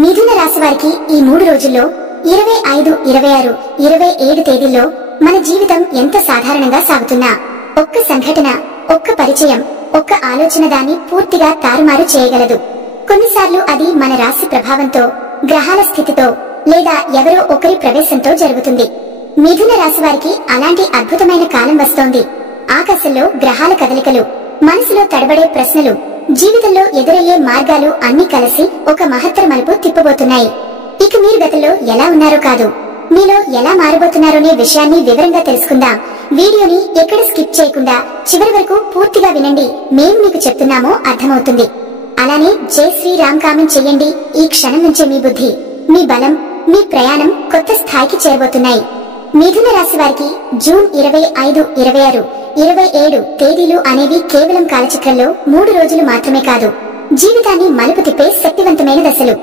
మిథున రాశి వారికి ఈ 3 రోజుల్లో 25, 26, 27 తేదీల్లో మన జీవితం ఎంత సాధారణంగా సాగుతున్నా ఒక్క సంఘటన, ఒక్క పరిచయం, ఒక్క ఆలోచన దాన్ని పూర్తిగా తారుమారు చేయగలదు. కొన్నిసార్లు అది మన రాశి ప్రభావంతో, గ్రహాల స్థితితో లేదా ఎవరో ఒకరి ప్రవేశంతో జరుగుతుంది. మిథున రాశి వారికి అలాంటి అద్భుతమైన కాలం వస్తోంది. ఆకాశంలో గ్రహాల కదలికలు, మనసులో తడబడే ప్రశ్నలు, జీవితంలో ఎదురయ్యే మార్గాలు అన్ని కలిసి ఒక మహత్తర మలుపు తిప్పబోతున్నాయి. ఇక మీరు గతంలో ఎలా ఉన్నారో కాదు, మీలో ఎలా మారబోతున్నారోనే విషయాన్ని వివరంగా తెలుసుకుందాం. వీడియోని ఎక్కడ స్కిప్ చేయకుండా చివరి వరకు పూర్తిగా వినండి. మేము మీకు చెప్తున్నామో అర్థమవుతుంది. అలానే జై శ్రీరామ్ కామెంట్ చెయ్యండి. ఈ క్షణం నుంచే మీ బుద్ధి, మీ బలం, మీ ప్రయాణం కొత్త స్థాయికి చేరబోతున్నాయి. మిథున రాశి వారికి జూన్ 25, 26, 27 తేదీలు అనేవి కేవలం కాలచక్రంలో 3 రోజులు మాత్రమే కాదు, జీవితాన్ని మలుపు తిప్పే శక్తివంతమైన దశలు.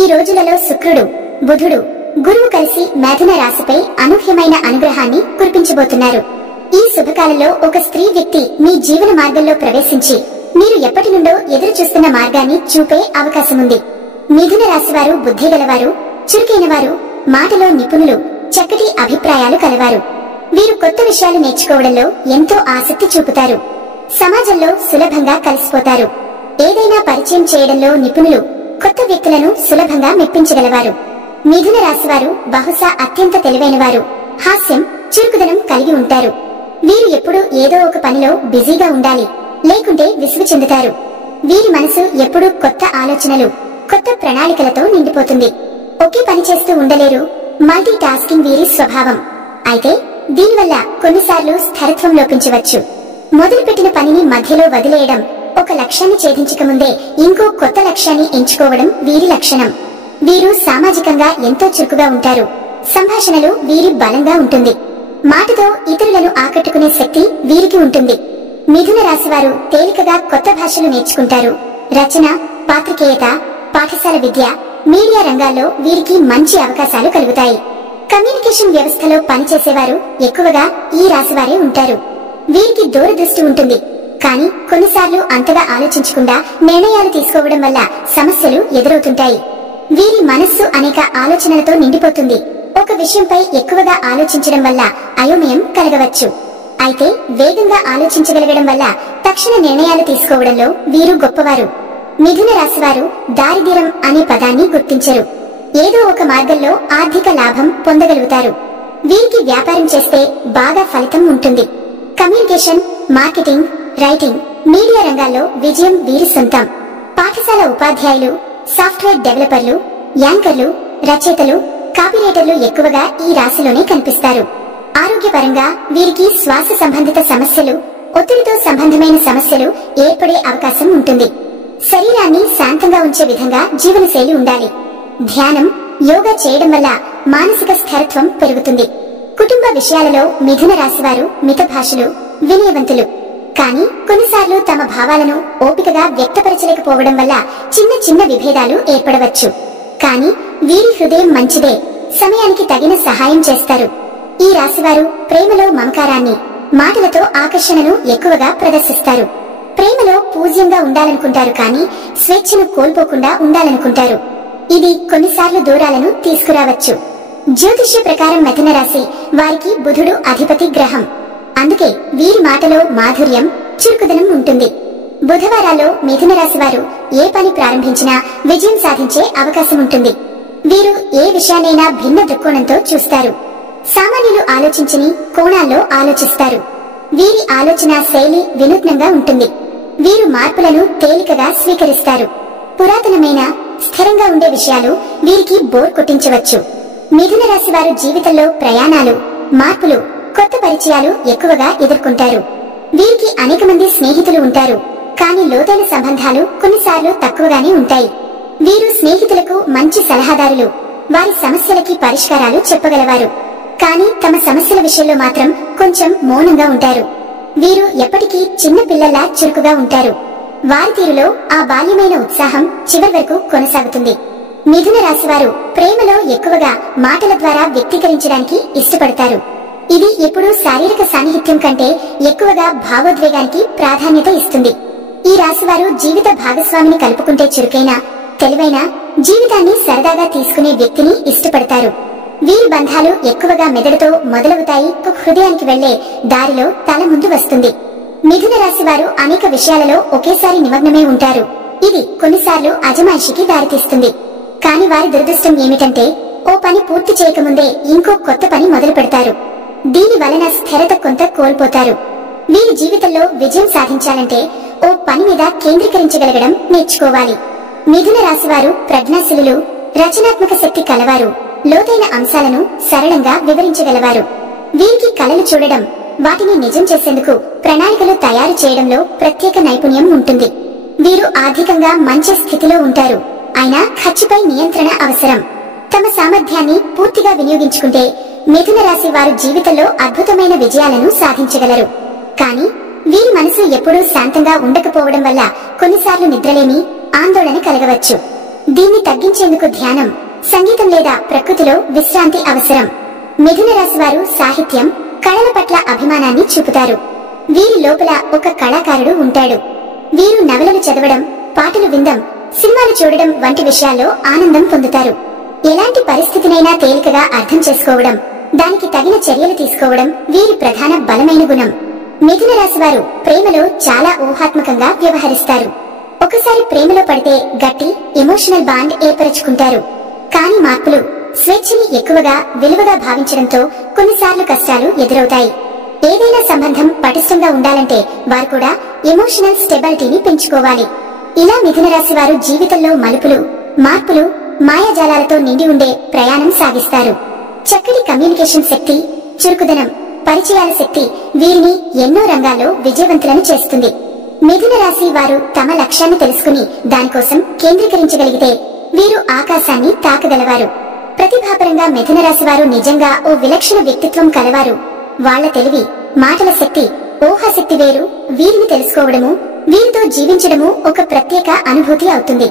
ఈ రోజులలో శుక్రుడు, బుధుడు, గురువు కలిసి మిథున రాశిపై అనూహ్యమైన అనుగ్రహాన్ని కురిపించబోతున్నారు. ఈ శుభకాలంలో ఒక స్త్రీ వ్యక్తి మీ జీవన మార్గంలో ప్రవేశించి మీరు ఎప్పటి నుండో ఎదురు చూస్తున్న మార్గాన్ని చూపే అవకాశముంది. మిథున రాశి వారు బుద్ధి గలవారు, చురుకైన వారు, మాటలో నిపుణులు, చక్కటి అభిప్రాయాలు కలవారు. వీరు కొత్త విషయాలు నేర్చుకోవడంలో ఎంతో ఆసక్తి చూపుతారు. సమాజంలో సులభంగా కలిసిపోతారు. ఏదైనా పరిచయం చేయడంలో నిపుణులు, కొత్త వ్యక్తులను సులభంగా మెప్పించగలవారు. మిథున రాశివారు బహుశా అత్యంత తెలివైన వారు, హాస్యం, చురుకుదనం కలిగి ఉంటారు. వీరు ఎప్పుడూ ఏదో ఒక పనిలో బిజీగా ఉండాలి, లేకుంటే విసుగు చెందుతారు. వీరి మనసు ఎప్పుడూ కొత్త ఆలోచనలు, కొత్త ప్రణాళికలతో నిండిపోతుంది. ఒకే పని చేస్తూ ఉండలేరు. మల్టీ టాస్కింగ్ వీరి స్వభావం. అయితే దీనివల్ల కొన్నిసార్లు స్థిరత్వం లోపించవచ్చు. మొదలుపెట్టిన పనిని మధ్యలో వదిలేయడం, ఒక లక్ష్యాన్ని ఛేదించకముందే ఇంకో కొత్త లక్ష్యాన్ని ఎంచుకోవడం వీరి లక్షణం. వీరు సామాజికంగా ఎంతో చురుకుగా ఉంటారు. సంభాషణలు వీరి బలంగా ఉంటుంది. మాటతో ఇతరులను ఆకట్టుకునే శక్తి వీరికి ఉంటుంది. మిథున రాశివారు తేలికగా కొత్త భాషలు నేర్చుకుంటారు. రచన, పాత్రికేయత, పాఠశాల విద్య, మీడియా రంగాల్లో వీరికి మంచి అవకాశాలు కలుగుతాయి. కమ్యూనికేషన్ వ్యవస్థలో పనిచేసేవారు ఎక్కువగా ఈ రాశివారే ఉంటారు. వీరికి దూరదృష్టి ఉంటుంది, కానీ కొన్నిసార్లు అంతగా ఆలోచించకుండా నిర్ణయాలు తీసుకోవడం వల్ల సమస్యలు ఎదురవుతుంటాయి. వీరి మనస్సు అనేక ఆలోచనలతో నిండిపోతుంది. ఒక విషయంపై ఎక్కువగా ఆలోచించడం వల్ల అయోమయం కలగవచ్చు. అయితే వేగంగా ఆలోచించగలగడం వల్ల తక్షణ నిర్ణయాలు తీసుకోవడంలో వీరు గొప్పవారు. మిథున రాశివారు దారిద్ర్యం అనే పదాన్ని గుర్తించరు. ఏదో ఒక మార్గంలో ఆర్థిక లాభం పొందగలుగుతారు. వీరికి వ్యాపారం చేస్తే బాగా ఫలితం ఉంటుంది. కమ్యూనికేషన్, మార్కెటింగ్, రైటింగ్, మీడియా రంగాల్లో విజయం వీరి సొంతం. పాఠశాల ఉపాధ్యాయులు, సాఫ్ట్వేర్ డెవలపర్లు, యాంకర్లు, రచయితలు, కాపీరైటర్లు ఎక్కువగా ఈ రాశిలోనే కనిపిస్తారు. ఆరోగ్యపరంగా వీరికి శ్వాస సంబంధిత సమస్యలు, ఒత్తిడితో సంబంధమైన సమస్యలు ఏర్పడే అవకాశం ఉంటుంది. శరీరాన్ని శాంతంగా ఉంచే విధంగా జీవనశైలి ఉండాలి. ధ్యానం, యోగా చేయడం వల్ల మానసిక స్థిరత్వం పెరుగుతుంది. కుటుంబ విషయాలలో మిథున రాశివారు మితభాషులు, వినయవంతులు. కానీ కొన్నిసార్లు తమ భావాలను ఓపికగా వ్యక్తపరచలేకపోవడం వల్ల చిన్న చిన్న విభేదాలు ఏర్పడవచ్చు. కానీ వీరి హృదయం మంచిదే, సమయానికి తగిన సహాయం చేస్తారు. ఈ రాశివారు ప్రేమలో మమకారాన్ని, మాటలతో ఆకర్షణను ఎక్కువగా ప్రదర్శిస్తారు. ప్రేమలో పూజ్యంగా ఉండాలనుకుంటారు, కానీ స్వేచ్ఛను కోల్పోకుండా ఉండాలనుకుంటారు. ఇది కొన్నిసార్లు దూరాలను తీసుకురావచ్చు. జ్యోతిష్య ప్రకారం మిథున రాశి వారికి బుధుడు అధిపతి గ్రహం. అందుకే వీరి మాటలో మాధుర్యం, చురుకుదనం ఉంటుంది. బుధవారాల్లో మిథున రాశి వారు ఏ పని ప్రారంభించినా విజయం సాధించే అవకాశం ఉంటుంది. వీరు ఏ విషయాన్నైనా భిన్న దృక్కోణంతో చూస్తారు. సామాన్యులు ఆలోచించని కోణాల్లో ఆలోచిస్తారు. వీరి ఆలోచన శైలి వినూత్నంగా ఉంటుంది. వీరు మార్పులను తేలికగా స్వీకరిస్తారు. పురాతనమైన, స్థిరంగా ఉండే విషయాలు వీరికి బోర్ కొట్టించవచ్చు. మిథున రాశి వారు జీవితంలో ప్రయాణాలు, మార్పులు, కొత్త పరిచయాలు ఎక్కువగా ఎదుర్కొంటారు. వీరికి అనేక మంది స్నేహితులు ఉంటారు, కానీ లోతైన సంబంధాలు కొన్నిసార్లు తక్కువగానే ఉంటాయి. వీరు స్నేహితులకు మంచి సలహాదారులు, వారి సమస్యలకి పరిష్కారాలు చెప్పగలవారు. కానీ తమ సమస్యల విషయంలో మాత్రం కొంచెం మౌనంగా ఉంటారు. వీరు ఎప్పటికీ చిన్న పిల్లల్లా చురుకుగా ఉంటారు. వారి తీరులో ఆ బాల్యమైన ఉత్సాహం చివరి వరకు కొనసాగుతుంది. మిథున రాశివారు ప్రేమలో ఎక్కువగా మాటల ద్వారా వ్యక్తీకరించడానికి ఇష్టపడతారు. ఇది ఎప్పుడూ శారీరక సాన్నిహిత్యం కంటే ఎక్కువగా భావోద్వేగానికి ప్రాధాన్యత ఇస్తుంది. ఈ రాశివారు జీవిత భాగస్వామిని కలుపుకుంటే చురుకైన, తెలివైన, జీవితాన్ని సరదాగా తీసుకునే వ్యక్తిని ఇష్టపడతారు. వీరి బంధాలు ఎక్కువగా మెదడుతో మొదలవుతాయి. హృదయానికి వెళ్లే దారిలో తల ముందు వస్తుంది. మిథున రాశి వారు అనేక విషయాలలో ఒకేసారి నిమగ్నమై ఉంటారు. ఇది కొన్నిసార్లు అజమాయిషికి దారితీస్తుంది. కాని వారి దురదృష్టం ఏమిటంటే ఓ పని పూర్తి చేయకముందే ఇంకో కొత్త పని మొదలు పెడతారు. దీని వలన స్థిరత కొంత కోల్పోతారు. వీరి జీవితంలో విజయం సాధించాలంటే ఓ పని మీద కేంద్రీకరించగలగడం నేర్చుకోవాలి. మిథున రాశి వారు ప్రజ్ఞాశీలులు, రచనాత్మక శక్తి కలవారు, లోతైన అంశాలను సరళంగా వివరించగలవారు. వీరికి కలలు చూడడం, వాటిని నిజం చేసేందుకు ప్రణాళికలు తయారు చేయడంలో ప్రత్యేక నైపుణ్యం ఉంటుంది. వీరు ఆర్థికంగా మంచి స్థితిలో ఉంటారు. అయినా ఖర్చుపై నియంత్రణ అవసరం. తమ సామర్థ్యాన్ని పూర్తిగా వినియోగించుకుంటే మిథున రాశి వారు జీవితంలో అద్భుతమైన విజయాలను సాధించగలరు. కానీ వీరి మనసు ఎప్పుడూ శాంతంగా ఉండకపోవడం వల్ల కొన్నిసార్లు నిద్రలేమి, ఆందోళన కలగవచ్చు. దీన్ని తగ్గించేందుకు ధ్యానం, సంగీతం లేదా ప్రకృతిలో విశ్రాంతి అవసరం. మిథున రాశి వారు సాహిత్యం, కళల పట్ల అభిమానాన్ని చూపుతారు. వీరి లోపల ఒక కళాకారుడు ఉంటాడు. వీరు నవలలు చదవడం, పాటలు వినడం, సినిమాలు చూడడం వంటి విషయాల్లో ఆనందం పొందుతారు. ఎలాంటి పరిస్థితినైనా తేలికగా అర్థం చేసుకోవడం, దానికి తగిన చర్యలు తీసుకోవడం వీరి ప్రధాన బలమైన గుణం. మిథున రాశి వారు ప్రేమలో చాలా ఊహాత్మకంగా వ్యవహరిస్తారు. ఒకసారి ప్రేమలో పడితే గట్టి ఎమోషనల్ బాండ్ ఏర్పరచుకుంటారు. కానీ మార్పులు, స్వేచ్ఛని ఎక్కువగా విలువగా భావించడంతో కొన్నిసార్లు కష్టాలు ఎదురవుతాయి. ఏదైనా సంబంధం పటిష్టంగా ఉండాలంటే వారు కూడా ఎమోషనల్ స్టెబిలిటీని పెంచుకోవాలి. ఇలా మిథున రాశి వారు జీవితంలో మలుపులు, మార్పులు, మాయాజాలాలతో నిండి ఉండే ప్రయాణం సాగిస్తారు. చక్కటి కమ్యూనికేషన్ శక్తి, చురుకుదనం, పరిచయాల శక్తి వీరిని ఎన్నో రంగాల్లో విజయవంతులను చేస్తుంది. మిథున రాశి వారు తమ లక్ష్యాన్ని తెలుసుకుని దానికోసం కేంద్రీకరించగలిగితే వీరు ఆకాశాన్ని తాకగలవారు. ప్రతిభాపరంగా మిథున రాశి వారు నిజంగా ఓ విలక్షణ వ్యక్తిత్వం కలవారు. వాళ్ల తెలివి, మాటల శక్తి, ఊహాశక్తి వేరు. వీరిని తెలుసుకోవడము, వీరితో జీవించడము ఒక ప్రత్యేక అనుభూతి అవుతుంది.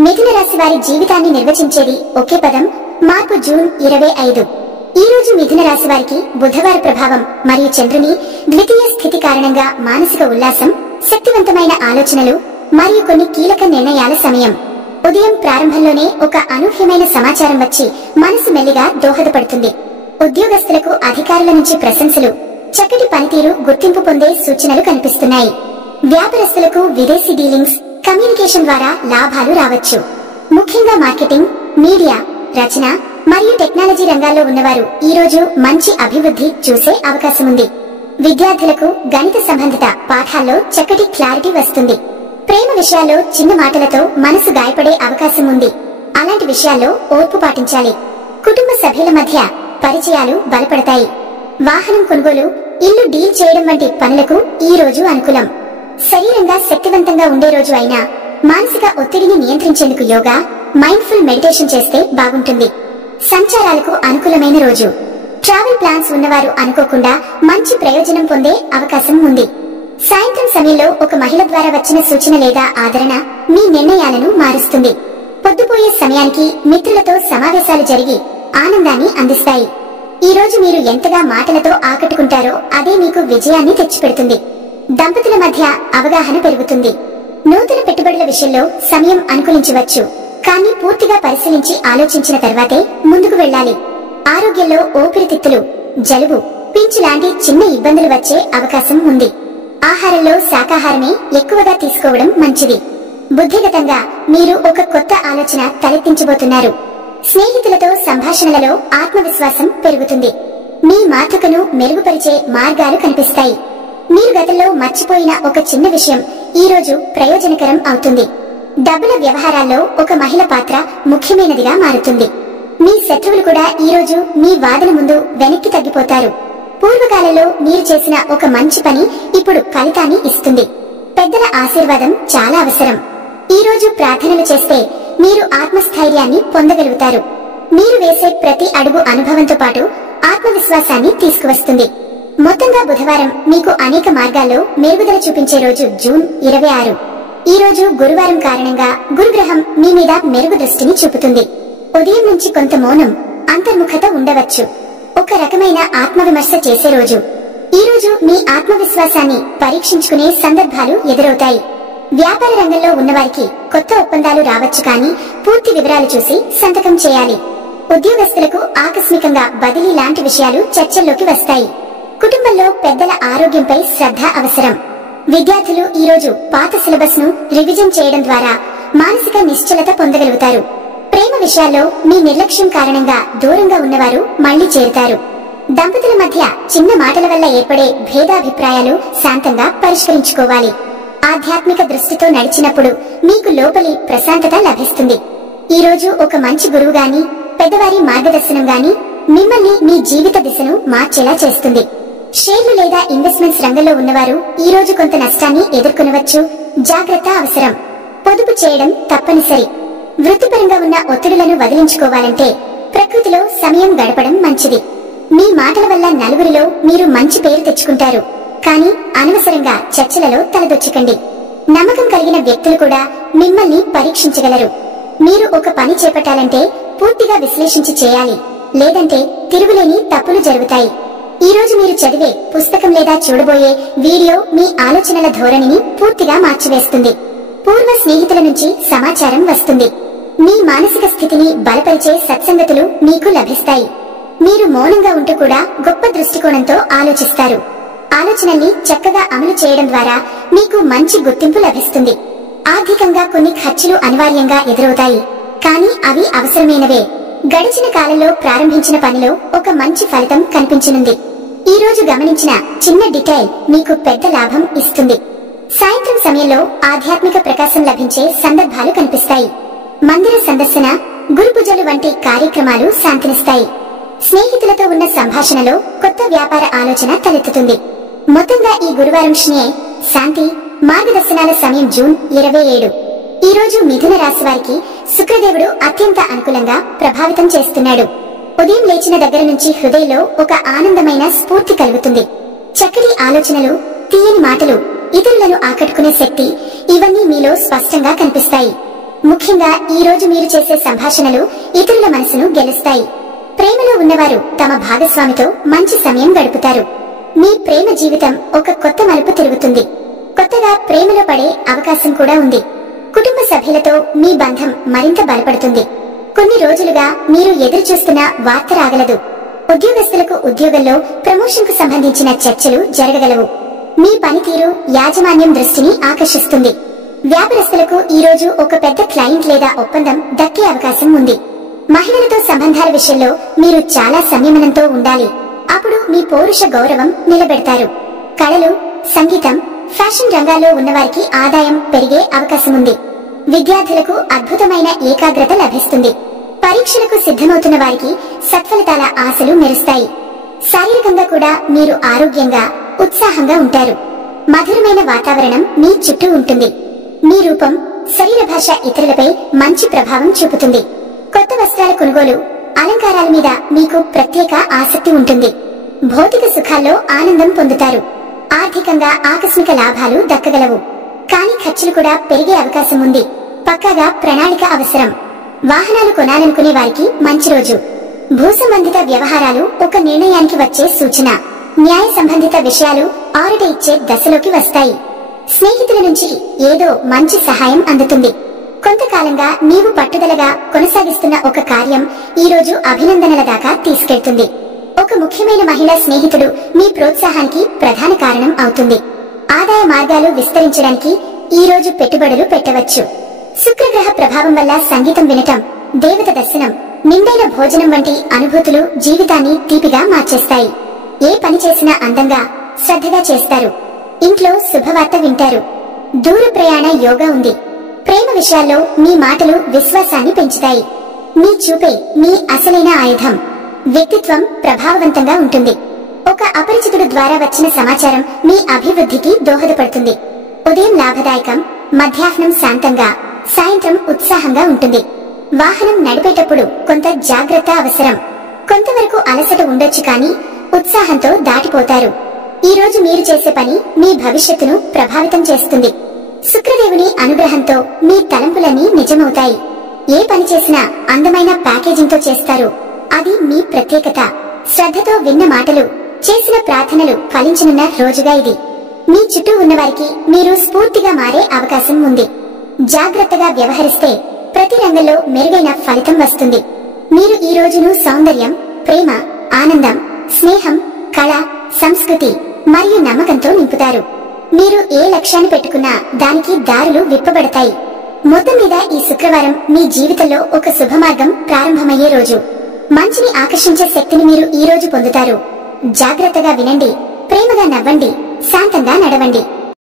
మిథున రాశి వారి జీవితాన్ని నిర్వచించేది ఒకే పదం, మార్పు. జూన్ 25. ఈ రోజు మిథున రాశి వారికి బుధవార ప్రభావం మరియు చంద్రుని ద్వితీయ స్థితి కారణంగా మానసిక ఉల్లాసం, శక్తివంతమైన ఆలోచనలు మరియు కొన్ని కీలక నిర్ణయాల సమయం. ఉదయం ప్రారంభంలోనే ఒక అనూహ్యమైన సమాచారం వచ్చి మనసు మెల్లిగా దోహదపడుతుంది. ఉద్యోగస్తులకు అధికారుల నుంచి ప్రశంసలు, చక్కటి పనితీరు గుర్తింపు పొందే సూచనలు కనిపిస్తున్నాయి. వ్యాపారస్తులకు విదేశీ డీలింగ్స్, కమ్యూనికేషన్ ద్వారా లాభాలు రావచ్చు. ముఖ్యంగా మార్కెటింగ్, మీడియా, రచన మరియు టెక్నాలజీ రంగాల్లో ఉన్నవారు ఈ రోజు మంచి అభివృద్ధి చూసే అవకాశం ఉంది. విద్యార్థులకు గణిత సంబంధిత పాఠాల్లో చక్కటి క్లారిటీ వస్తుంది. ప్రేమ విషయాల్లో చిన్న మాటలతో మనసు గాయపడే అవకాశం ఉంది. అలాంటి విషయాల్లో ఓర్పు పాటించాలి. కుటుంబ సభ్యుల మధ్య పరిచయాలు బలపడతాయి. వాహనం కొనుగోలు, ఇల్లు డీల్ చేయడం వంటి పనులకు ఈ రోజు అనుకూలం. శరీరంగా శక్తివంతంగా ఉండే రోజు అయినా మానసిక ఒత్తిడిని నియంత్రించేందుకు యోగా, మైండ్ఫుల్ మెడిటేషన్ చేస్తే బాగుంటుంది. సంచారాలకు అనుకూలమైన రోజు. ట్రావెల్ ప్లాన్స్ ఉన్నవారు అనుకోకుండా మంచి ప్రయోజనం పొందే అవకాశం ఉంది. సాయంత్రం సమయంలో ఒక మహిళ ద్వారా వచ్చిన సూచన లేదా ఆదరణ మీ నిర్ణయాలను మారుస్తుంది. పొద్దుపోయే సమయానికి మిత్రులతో సమావేశాలు జరిగి ఆనందాన్ని అందిస్తాయి. ఈ రోజు మీరు ఎంతగా మాటలతో ఆకట్టుకుంటారో అదే మీకు విజయాన్ని తెచ్చిపెడుతుంది. దంపతుల మధ్య అవగాహన పెరుగుతుంది. నూతన పెట్టుబడుల విషయంలో సమయం అనుకూలించవచ్చు. కానీ పూర్తిగా పరిశీలించి ఆలోచించిన తర్వాతే ముందుకు వెళ్ళాలి. ఆరోగ్యంలో ఊపిరితిత్తులు, జలుబు, పించు లాంటి చిన్న ఇబ్బందులు వచ్చే అవకాశం ఉంది. ఆహారంలో శాకాహారమే ఎక్కువగా తీసుకోవడం మంచిది. బుద్ధిగతంగా మీరు ఒక కొత్త ఆలోచన తలెత్తించబోతున్నారు. స్నేహితులతో సంభాషణలలో ఆత్మవిశ్వాసం పెరుగుతుంది. మీ మాతృకను మెరుగుపరిచే మార్గాలు కనిపిస్తాయి. మీరు గతంలో మర్చిపోయిన ఒక చిన్న విషయం ఈ రోజు ప్రయోజనకరం అవుతుంది. డబ్బుల వ్యవహారాల్లో ఒక మహిళ పాత్ర ముఖ్యమైనదిగా మారుతుంది. మీ శత్రువులు కూడా ఈ రోజు మీ వాదన ముందు వెనక్కి తగ్గిపోతారు. పూర్వకాలంలో మీరు చేసిన ఒక మంచి పని ఇప్పుడు ఫలితాన్ని ఇస్తుంది. పెద్దల ఆశీర్వాదం చాలా అవసరం. ఈ రోజు ప్రార్థనలు చేస్తే మీరు ఆత్మస్థైర్యాన్ని పొందగలుగుతారు. మీరు వేసే ప్రతి అడుగు అనుభవంతో పాటు ఆత్మవిశ్వాసాన్ని తీసుకువస్తుంది. మొత్తంగా బుధవారం మీకు అనేక మార్గాల్లో మెరుగుదల చూపించే రోజు. జూన్ 26. ఈ రోజు గురువారం కారణంగా గురుగ్రహం మీ మీద మెరుగు దృష్టిని చూపుతుంది. ఉదయం నుంచి కొంత మౌనం, అంతర్ముఖత ఉండవచ్చు. ఒక రకమైన ఆత్మవిమర్శ చేసే రోజు. ఈ రోజు మీ ఆత్మవిశ్వాసాన్ని పరీక్షించుకునే సందర్భాలు ఎదురవుతాయి. వ్యాపార రంగంలో ఉన్నవారికి కొత్త ఒప్పందాలు రావచ్చు, కానీ పూర్తి వివరాలు చూసి సంతకం చేయాలి. ఉద్యోగస్తులకు ఆకస్మికంగా బదిలీ లాంటి విషయాలు చర్చల్లోకి వస్తాయి. కుటుంబంలో పెద్దల ఆరోగ్యంపై శ్రద్ధ అవసరం. విద్యార్థులు ఈ రోజు పాత సిలబస్ ను రివిజన్ చేయడం ద్వారా మానసిక నిశ్చలత పొందగలుగుతారు. ప్రేమ విషయాల్లో మీ నిర్లక్ష్యం కారణంగా దూరంగా ఉన్నవారు మళ్లీ చేరుతారు. దంపతుల మధ్య చిన్న మాటల వల్ల ఏర్పడే భేదాభిప్రాయాలు శాంతంగా పరిష్కరించుకోవాలి. ఆధ్యాత్మిక దృష్టితో నడిచినప్పుడు మీకు లోపలి ప్రశాంతత లభిస్తుంది. ఈ రోజు ఒక మంచి గురువు గాని పెద్దవారి మార్గదర్శనం గాని మిమ్మల్ని మీ జీవిత దిశను మార్చేలా చేస్తుంది. షేర్లు లేదా ఇన్వెస్ట్మెంట్స్ రంగంలో ఉన్నవారు ఈ రోజు కొంత నష్టాన్ని ఎదుర్కొనవచ్చు. జాగ్రత్త అవసరం. పొదుపు చేయడం తప్పనిసరి. వృత్తిపరంగా ఉన్న ఒత్తిడులను వదిలించుకోవాలంటే ప్రకృతిలో సమయం గడపడం మంచిది. మీ మాటల వల్ల నలుగురిలో మీరు మంచి పేరు తెచ్చుకుంటారు, కానీ అనవసరంగా చర్చలలో తలదొచ్చకండి. నమ్మకం కలిగిన వ్యక్తులు కూడా మిమ్మల్ని పరీక్షించగలరు. మీరు ఒక పని చేపట్టాలంటే పూర్తిగా విశ్లేషించి చేయాలి, లేదంటే తిరుగులేని తప్పులు జరుగుతాయి. ఈ రోజు మీరు చదివే పుస్తకం లేదా చూడబోయే వీడియో మీ ఆలోచనల ధోరణిని పూర్తిగా మార్చివేస్తుంది. పూర్వ స్నేహితుల నుంచి సమాచారం వస్తుంది. మీ మానసిక స్థితిని బలపరిచే సత్సంగతులు మీకు లభిస్తాయి. మీరు మౌనంగా ఉంటూ కూడా గొప్ప దృష్టికోణంతో ఆలోచిస్తారు. ఆలోచనల్ని చక్కగా అమలు చేయడం ద్వారా మీకు మంచి గుర్తింపు లభిస్తుంది. ఆర్థికంగా కొన్ని ఖర్చులు అనివార్యంగా ఎదురవుతాయి, కానీ అవి అవసరమైనవే. గడిచిన కాలంలో ప్రారంభించిన పనిలో ఒక మంచి ఫలితం కనిపించనుంది. ఈ రోజు గమనించిన చిన్న డీటెయిల్ మీకు పెద్ద లాభం ఇస్తుంది. సాయంత్రం సమయంలో ఆధ్యాత్మిక ప్రకాశం లభించే సందర్భాలు కనిపిస్తాయి. మందిర సందర్శన, గురు పూజలు వంటి కార్యక్రమాలు శాంతినిస్తాయి. స్నేహితులతో ఉన్న సంభాషణలో కొత్త వ్యాపార ఆలోచన తలెత్తుతుంది. మొత్తంగా ఈ గురువారం శాంతి మార్గదర్శనాల సమయం జూన్ 27. ఈ రోజు మిథున రాశి వారికి శుక్రదేవుడు అత్యంత అనుకూలంగా ప్రభావితం చేస్తున్నాడు. ఉదయం లేచిన దగ్గర నుంచి హృదయంలో ఒక ఆనందమైన స్ఫూర్తి కలుగుతుంది. చక్కటి ఆలోచనలు, తీయని మాటలు, ఇతరులను ఆకట్టుకునే శక్తి, ఇవన్నీ మీలో స్పష్టంగా కనిపిస్తాయి. ముఖ్యంగా ఈ రోజు మీరు చేసే సంభాషణలు ఇతరుల మనసును గెలుస్తాయి. ప్రేమలో ఉన్నవారు తమ భాగస్వామితో మంచి సమయం గడుపుతారు. మీ ప్రేమ జీవితం ఒక కొత్త మలుపు తిరుగుతుంది. కొత్తగా ప్రేమలో పడే అవకాశం కూడా ఉంది. కుటుంబ సభ్యులతో మీ బంధం మరింత బలపడుతుంది. కొన్ని రోజులుగా మీరు ఎదురు చూస్తున్న వార్త రాగలదు. ఉద్యోగస్తులకు ఉద్యోగంలో ప్రమోషన్ కు సంబంధించిన చర్చలు జరగగలవు. మీ పనితీరు యాజమాన్యం దృష్టిని ఆకర్షిస్తుంది. వ్యాపారస్తులకు ఈ రోజు ఒక పెద్ద క్లయింట్ లేదా ఒప్పందం దక్కే అవకాశం ఉంది. మహిళలతో సంబంధాల విషయంలో మీరు చాలా సంయమనంతో ఉండాలి. అప్పుడు మీ పౌరుష గౌరవం నిలబెడతారు. కళలు, సంగీతం, ఫ్యాషన్ రంగాల్లో ఉన్నవారికి ఆదాయం పెరిగే అవకాశం ఉంది. విద్యార్థులకు అద్భుతమైన ఏకాగ్రత లభిస్తుంది. పరీక్షలకు సిద్ధమవుతున్న వారికి సత్ఫలితాల ఆశలు మెరుస్తాయి. శారీరకంగా కూడా మీరు ఆరోగ్యంగా, ఉత్సాహంగా ఉంటారు. మధురమైన వాతావరణం మీ చుట్టూ ఉంటుంది. మీ రూపం, శరీర భాష ఇతరులపై మంచి ప్రభావం చూపుతుంది. కొత్త వస్త్రాల కొనుగోలు, అలంకారాల మీద మీకు ప్రత్యేక ఆసక్తి ఉంటుంది. భౌతిక సుఖాల్లో ఆనందం పొందుతారు. ఆర్థికంగా ఆకస్మిక లాభాలు దక్కగలవు, కానీ ఖర్చులు కూడా పెరిగే అవకాశం ఉంది. పక్కాగా ప్రణాళిక అవసరం. వాహనాలు కొనాలనుకునే వారికి మంచి రోజు. భూ సంబంధిత వ్యవహారాలు ఒక నిర్ణయానికి వచ్చే సూచన. న్యాయ సంబంధిత విషయాలు ఆరుట ఇచ్చే దశలోకి వస్తాయి. స్నేహితుల నుంచి ఏదో మంచి సహాయం అందుతుంది. కొంతకాలంగా నీవు పట్టుదలగా కొనసాగిస్తున్న ఒక కార్యం ఈ రోజు అభినందనల దాకా తీసుకెళ్తుంది. ఒక ముఖ్యమైన మహిళా స్నేహితుడు మీ ప్రోత్సాహానికి ప్రధాన కారణం అవుతుంది. ఆదాయ మార్గాలు విస్తరించడానికి ఈ రోజు పెట్టుబడులు పెట్టవచ్చు. శుక్రగ్రహ ప్రభావం వల్ల సంగీతం వినటం, దేవత దర్శనం, నిండైన భోజనం వంటి అనుభూతులు జీవితాన్ని తీపిగా మార్చేస్తాయి. ఏ పని చేసినా అందంగా, శ్రద్ధగా చేస్తారు. ఇంట్లో శుభవార్త వింటారు. దూర ప్రయాణ యోగా ఉంది. ప్రేమ విషయాల్లో మీ మాటలు విశ్వాసాన్ని పెంచుతాయి. మీ చూపే మీ అసలైన ఆయుధం. వ్యక్తిత్వం ప్రభావవంతంగా ఉంటుంది. ఒక అపరిచితుడు ద్వారా వచ్చిన సమాచారం మీ అభివృద్ధికి దోహదపడుతుంది. ఉదయం లాభదాయకం, మధ్యాహ్నం శాంతంగా, సాయంత్రం ఉత్సాహంగా ఉంటుంది. వాహనం నడిపేటప్పుడు కొంత జాగ్రత్త అవసరం. కొంతవరకు అలసట ఉండొచ్చు, కానీ ఉత్సాహంతో దాటిపోతారు. ఈ రోజు మీరు చేసే పని మీ భవిష్యత్తును ప్రభావితం చేస్తుంది. శుక్రదేవుని అనుగ్రహంతో మీ తలంపులన్నీ నిజమవుతాయి. ఏ పని చేసినా అందమైన ప్యాకేజింగ్ తో చేస్తారు. అది మీ ప్రత్యేకత. శ్రద్ధతో విన్న మాటలు, చేసిన ప్రార్థనలు ఫలించనున్న రోజుగా ఇది. మీ చుట్టూ ఉన్నవారికి మీరు స్ఫూర్తిగా మారే అవకాశం ఉంది. జాగ్రత్తగా వ్యవహరిస్తే ప్రతి రంగంలో మెరుగైన ఫలితం వస్తుంది. మీరు ఈ రోజును సౌందర్యం, ప్రేమ, ఆనందం, స్నేహం, కళ, సంస్కృతి మరియు నమ్మకంతో నింపుతారు. మీరు ఏ లక్ష్యాన్ని పెట్టుకున్నా దానికి దారులు విప్పబడతాయి. మొత్తం మీద ఈ శుక్రవారం మీ జీవితంలో ఒక శుభమార్గం ప్రారంభమయ్యే రోజు. మంచిని ఆకర్షించే శక్తిని మీరు ఈ రోజు పొందుతారు. జాగ్రత్తగా వినండి, ప్రేమగా నవ్వండి, శాంతంగా నడవండి.